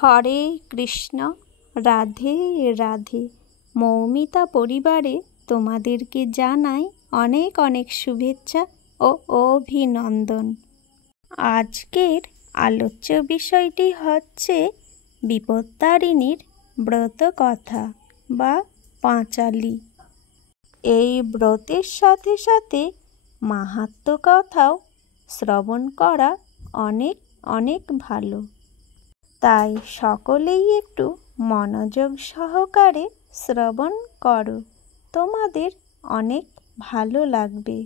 হরে কৃষ্ণ, রাধে রাধে। মৌমিতা পরিবারে তোমাদেরকে জানাই অনেক অনেক শুভেচ্ছা ও অভিনন্দন। আজকের আলোচ্য বিষয়টি হচ্ছে বিপত্তারিণীর ব্রত কথা বা পাঁচালী। এই ব্রতের সাথে সাথে মাহাত্ম্য কথাও শ্রবণ করা অনেক অনেক ভালো। তাই সকলেই একটু মনোযোগ সহকারে শ্রবণ করো, তোমাদের অনেক ভালো লাগবে।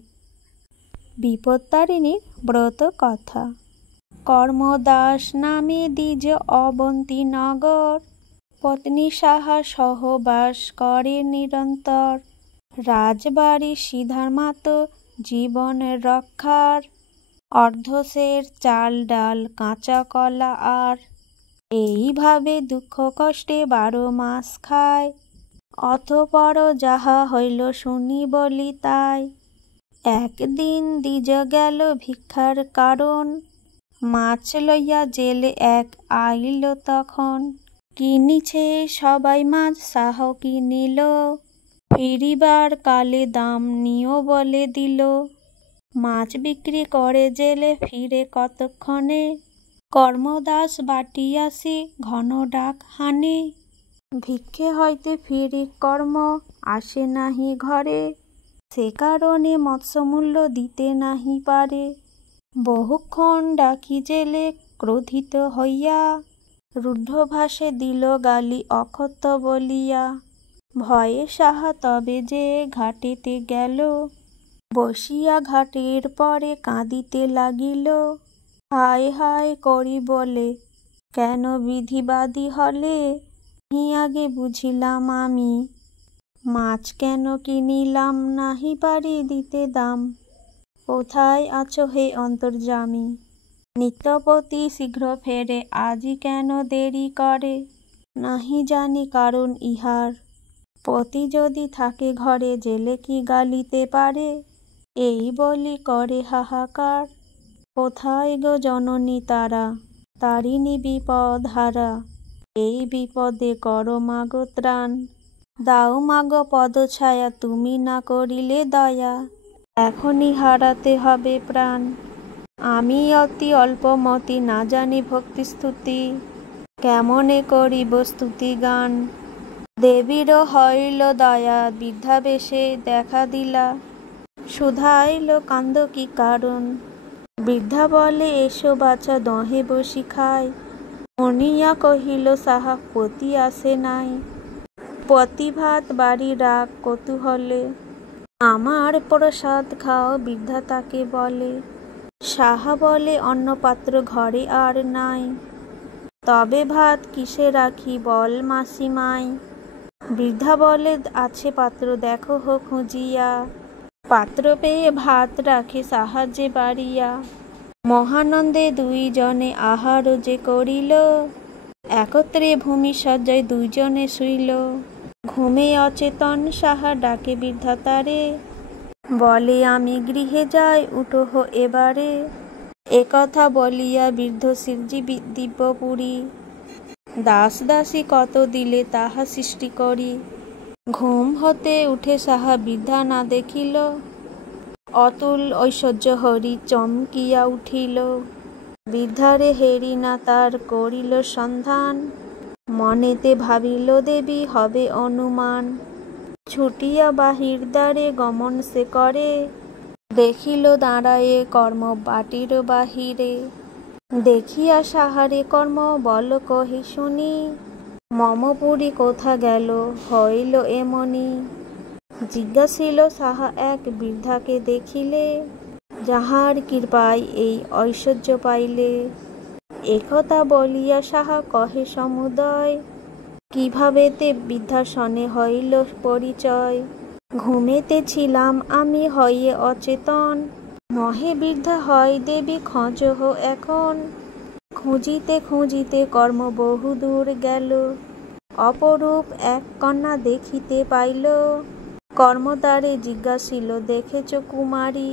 বিপত্তারিণীর ব্রত কথা। কর্মদাস নামে দ্বিজ অবন্তী নগর, পত্নী সাহা সহবাস করে নিরন্তর। রাজবাড়ি সিদ্ধার্মাত জীবন রক্ষার, অর্ধশের চাল ডাল কাঁচা কলা আর। এইভাবে দুঃখ কষ্টে 12 মাস খায়, অতঃপর যাহা হইল শুনি বলি তাই। একদিন দ্বিজ গেল ভিক্ষার কারণ, মাছ লইয়া জেলে এক আইল তখন। কিনিছে সবাই মাছ, সাহ কিনিল, ফিরিবার কালে দাম নিও বলে দিল। মাছ বিক্রি করে জেলে ফিরে কতক্ষণে, কর্মদাস বাটি আসি ঘন ডাক হানে। ভিক্ষে হইতে ফিরি কর্ম আসে নাহি ঘরে, সে কারণে মৎস্যমূল্য দিতে নাহি পারে। বহুক্ষণ ডাকি জেলে ক্রোধিত হইয়া, রুদ্ধভাষে দিল গালি অকথ্য বলিয়া। ভয়ে সাহা তবে যে ঘাটেতে গেল, বসিয়া ঘাটের পরে কাঁদিতে লাগিল। হায় হায় করি বলে কেন বিধিবাদী হলে, আগে বুঝিলাম আমি, মাছ কেন কিনিলাম নাহি পারি দিতে দাম। কোথায় আছো হে অন্তর্যামী, নিত্যপতি শীঘ্র ফেরে আজি কেন দেরি করে। নাহি জানি কারণ ইহার, পতি যদি থাকে ঘরে জেলে কি গালিতে পারে। এই বলি করে হাহাকার, কোথায় গো জননী তারা, তারিণী বিপদ হারা। এই বিপদে করো মাগো ত্রাণ, দাও মাগো পদছায়া তুমি না করিলে দয়া। এখনই হারাতে হবে প্রাণ, আমি অতি অল্পমতি না জানি ভক্তি স্তুতি। কেমনে করিব স্তুতি গান, দেবীরও হইল দয়া বৃদ্ধাবেশে দেখা দিলা। শুধাইল কান্দ কি কারণ, বৃদ্ধা বলে এসো বাছা দহে বসি খাই। শুনিয়া কহিল সাহা পতি আসে নাই, পতি ভাত বাড়ি রাখ কৌতূহলে। আমার প্রসাদ খাও বৃদ্ধা তাকে বলে, সাহা বলে অন্য পাত্র ঘরে আর নাই। তবে ভাত কিসে রাখি বল মাসিমাই, বৃদ্ধা বলে আছে পাত্র দেখো হো খুঁজিয়া। পাত্র পেয়ে ভাত রাখে সাহায্যে বাড়িয়া, মহানন্দে দুইজনে আহার যে করিল। একত্রে ভূমি সজ্জায় দুইজনে শুইল, ঘুমে অচেতন সাহা ডাকে বৃদ্ধা তারে, বলে আমি গৃহে যাই উঠো হো এবারে। একথা বলিয়া বৃদ্ধ শিরজীবী দিব্যপুরী, দাস দাসী কত দিলে তাহা সৃষ্টি করি। ঘুম হতে উঠে সাহা বৃদ্ধা না দেখিল, অতুল ঐশ্বর্য হরি চমকিয়া উঠিল। বৃদ্ধারে হেরি না তার করিল সন্ধান, মনেতে ভাবিল দেবী হবে অনুমান। ছুটিয়া বাহির দ্বারে গমন সে করে, দেখিল দাঁড়ায়ে কর্ম বাটির বাহিরে। দেখিয়া সাহারে কর্ম বল কহে শুনি, মমপুরী কোথা গেল হইল এমনি। জিজ্ঞাসিল সাহা এক বৃদ্ধাকে দেখিলে, যাহার কৃপায় এই ঐশ্বর্য পাইলে। একথা বলিয়া সাহা কহে সমুদয়, কিভাবেতে বৃদ্ধার সনে হইল পরিচয়। ঘুমেতে ছিলাম আমি হইয়ে অচেতন, নহে বৃদ্ধা হয় দেবী খোঁজ হো এখন। খুঁজিতে খুঁজিতে কর্ম বহু দূর গেল, অপরূপ এক কন্যা দেখিতে পাইল। কর্ম তারে জিজ্ঞাসিল দেখেছ কুমারী,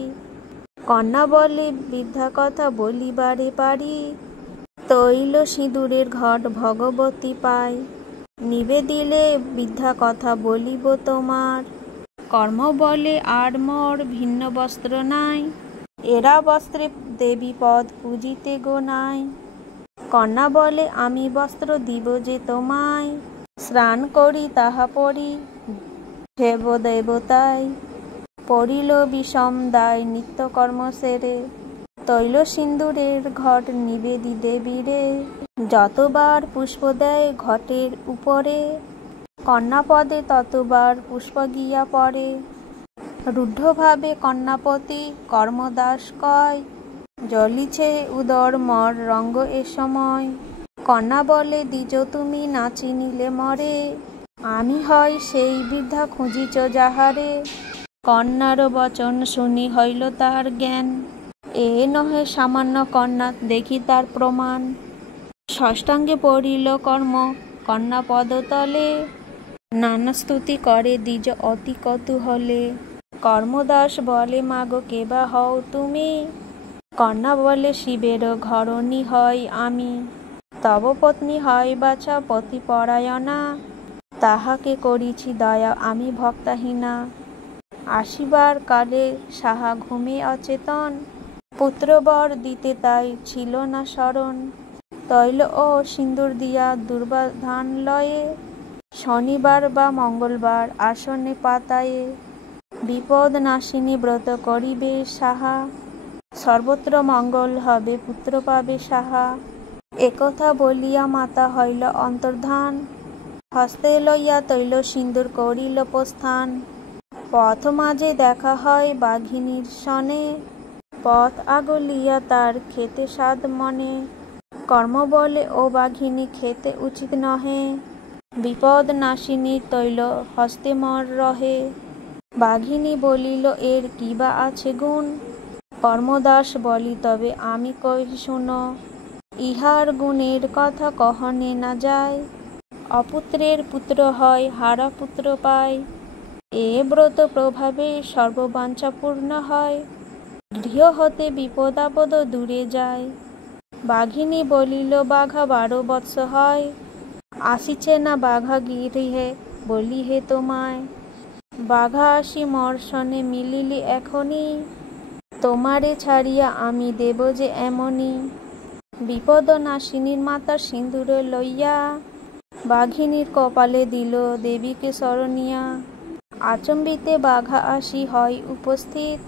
কন্যা বলে বৃদ্ধা কথা বলিবারে পারি। তৈল সিঁদুরের ঘট ভগবতী পায়, নিবে দিলে বৃদ্ধা কথা বলিব তোমার। কর্ম বলে আর মোর ভিন্ন বস্ত্র নাই, এরা বস্ত্রে দেবী পদ পূজিতে গো নাই। কন্যা বলে আমি বস্ত্র দিব যে তোমায়, স্নান করি তাহা পরি দেব দেবতায়। পড়িল বিষম দায় নিত্যকর্ম সেরে, তৈল সিন্দুরের ঘট নিবেদি দেবীরে। যতবার পুষ্প দেয় ঘটের উপরে, কন্যাপদে ততবার পুষ্প গিয়া পড়ে। রুদ্ধভাবে কন্যাপতি কর্মদাস কয়, জ্বলিছে উদর মর রঙ্গ এ সময়। কন্যা বলে দ্বিজ তুমি না চিনিলে মরে, আমি হয় সেই বৃদ্ধা খুঁজিছ যাহারে। কন্যার বচন শুনি হইল তার জ্ঞান, এ নহে সামান্য কন্যা দেখি তার প্রমাণ। ষষ্ঠাঙ্গে পড়িল কর্ম কন্যা পদতলে, নানা স্তুতি করে দ্বিজ অতি কৌতূহলে। কর্মদাস বলে মাগো কে বা হও তুমি, কন্যা বলে শিবের ঘরণী হয় আমি। তব পত্নী হয় বাছা পতিপরায়ণা, তাহাকে করিছি দয়া আমি ভক্তাহীনা। আসিবার কালে সাহা ঘুমে অচেতন, পুত্রবর দিতে তাই ছিল না স্মরণ। তৈল ও সিন্দুর দিয়া দুর্বাধান লয়ে, শনিবার বা মঙ্গলবার আসনে পাতায়ে। বিপদ নাশিনী ব্রত করিবে সাহা, সর্বত্র মঙ্গল হবে পুত্র পাবে সাহা। একথা বলিয়া মাতা হইল অন্তর্ধান, হস্তে লইয়া তৈল সিন্দুর করিল প্রস্থান। পথ মাঝে দেখা হয় বাঘিনীর সনে, পথ আগলিয়া তার খেতে সাধ মনে। কর্ম বলে ও বাঘিনী খেতে উচিত নহে, বিপদ নাশিনী তৈল হস্তে মর রহে। বাঘিনী বলিল এর কি বা আছে গুণ, কর্মদাস বলি তবে আমি কহি শুনো। ইহার গুণের কথা কহনে না যায়, অপুত্রের পুত্র হয় হারা পুত্র পায়। এ ব্রত প্রভাবে সর্ববাঞ্ছা পূর্ণ হয়, গৃহ হতে বিপদ আপদ দূরে যায়। বাঘিনী বলিল বাঘা 12 বৎস হয়, আসিছে না বাঘা গৃহে বলি হে তোমায়। বাঘা আসি মর সনে মিলিলি এখনি, তোমারে ছাড়িয়া আমি দেব যে এমনি। বিপদ নাশিনীর মাতার সিন্দুর লইয়া, বাঘিনীর কপালে দিল দেবীকে শরণিয়া। আচম্বিতে বাঘা আসি হয় উপস্থিত,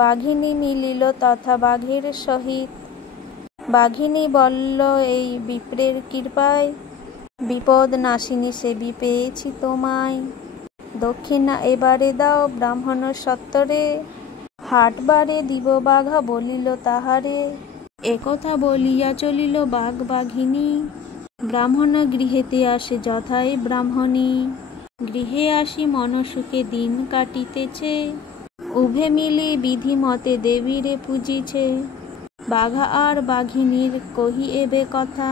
বাঘিনী মিলিল তথা বাঘের সহিত। বাঘিনী বলল এই বিপ্রের কৃপায়, বিপদ নাশিনী সেবী পেয়েছি তোমায়। দক্ষিণা এবারে দাও ব্রাহ্মণ সত্তরে, হাটবারে দিব বাঘা বলিল তাহারে। একথা বলিয়া চলিল বাঘ বাঘিনী, ব্রাহ্মণ গৃহেতে আসে যথায় ব্রাহ্মণী। গৃহে আসি মনসুখে দিন কাটিতেছে, উভে মিলি বিধি মতে দেবীরে পূজিছে। বাঘা আর বাঘিনীর কহি এবে কথা,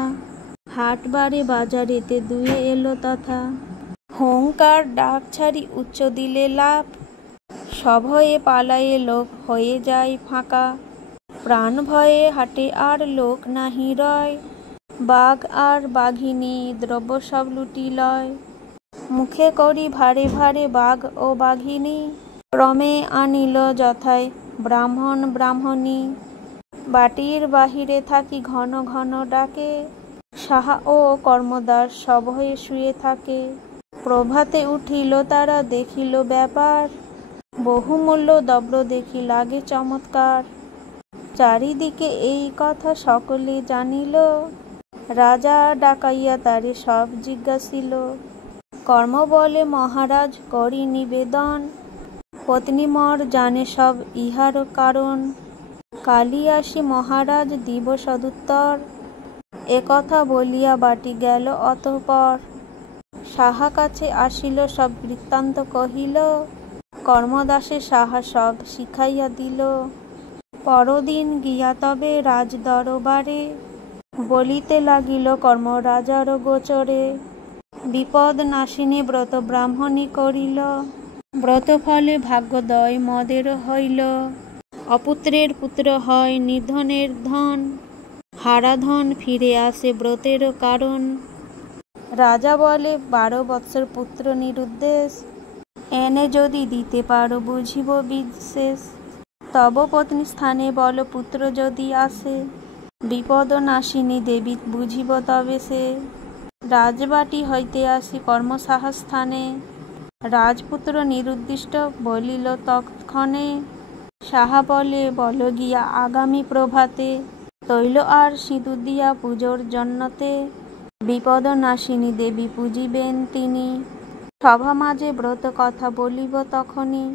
হাটবারে বাজারেতে দুয়ে এলো তথা। হুঙ্কার ডাক ছাড়ি উচ্চ দিলে লাভ, সভয়ে পালায়ে লোক হয়ে যায় ফাঁকা। প্রাণ ভয়ে হাটে আর লোক নাহি রয়, বাঘ আর বাঘিনী দ্রব্য সব লুটি লয়। মুখে করি ভারে ভারে বাঘ ও বাঘিনী, ক্রমে আনিল যথায় ব্রাহ্মণ ব্রাহ্মণী। বাটির বাহিরে থাকি ঘন ঘন ডাকে, সাহা ও কর্মদাস সভয়ে শুয়ে থাকে। প্রভাতে উঠিল তারা দেখিল ব্যাপার, বহুমূল্য দ্রব্য দেখি লাগে চমৎকার। চারিদিকে এই কথা সকলে জানিল, রাজা ডাকাইয়া তারে সব জিজ্ঞাসিল। কর্ম বলে মহারাজ করি নিবেদন, পত্নী মর জানে সব ইহার কারণ। কালী আসি মহারাজ দিব সদুত্তর, একথা বলিয়া বাটি গেল অতঃপর। সাহা কাছে আসিল সব বৃত্তান্ত কহিল, কর্মদাসে সাহা সব শিখাইয়া দিল। পরদিন গিয়া তবে রাজ দরবারে, বলিতে লাগিল কর্ম রাজার গোচরে। বিপদ নাশিনী ব্রত ব্রাহ্মণী করিল, ব্রত ফলে ভাগ্যোদয় মদের হইল। অপুত্রের পুত্র হয় নির্ধনের ধন, হারাধন ফিরে আসে ব্রতেরও কারণ। রাজা বলে 12 বৎসর পুত্র নিরুদ্দেশ, এনে যদি দিতে পারো বুঝিব বিশেষ। তব পত্নী স্থানে বল পুত্র যদি আসে, বিপদ নাশিনী দেবী বুঝিব তবে সে। রাজবাটি হইতে আসি কর্মসাহা স্থানে, রাজপুত্র নিরুদ্দিষ্ট বলিল তৎক্ষণে। সাহা বলে বল গিয়া আগামী প্রভাতে, তৈল আর সিঁদুর দিয়া পুজোর জন্যতে, বিপদ নাশিনী দেবী পূজিবেন তিনি। সভা মাঝে ব্রত কথা বলিব তখনই,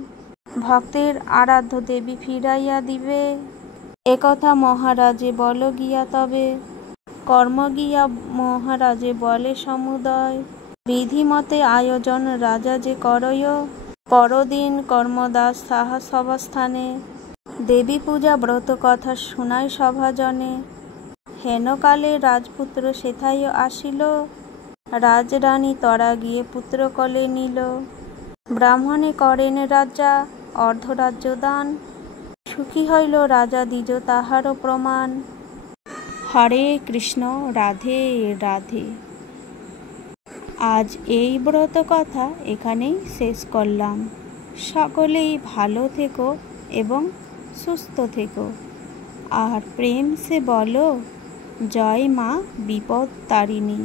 ভক্তের আরাধ্য দেবী ফিরাইয়া দিবে। একথা মহারাজে বল গিয়া তবে, কর্ম গিয়া মহারাজে বলে সমুদয়। বিধিমতে আয়োজন রাজা যে করয়, পরদিন কর্মদাস সাহা সভাস্থানে। দেবী পূজা ব্রত কথা শুনাই সভাজনে, হেনকালে রাজপুত্র সেথায় আসিল, রাজরানী তরা গিয়ে পুত্র কোলে নিল। ব্রাহ্মণে করেন রাজা অর্ধরাজ্য দান, সুখী হইল রাজা দ্বিজ তাহারও প্রমাণ। হরে কৃষ্ণ, রাধে রাধে। আজ এই ব্রত কথা এখানেই শেষ করলাম। সকলেই ভালো থেকো এবং সুস্থ থেকো, আর প্রেম সে বলো জয় মা বিপদ তারিণী।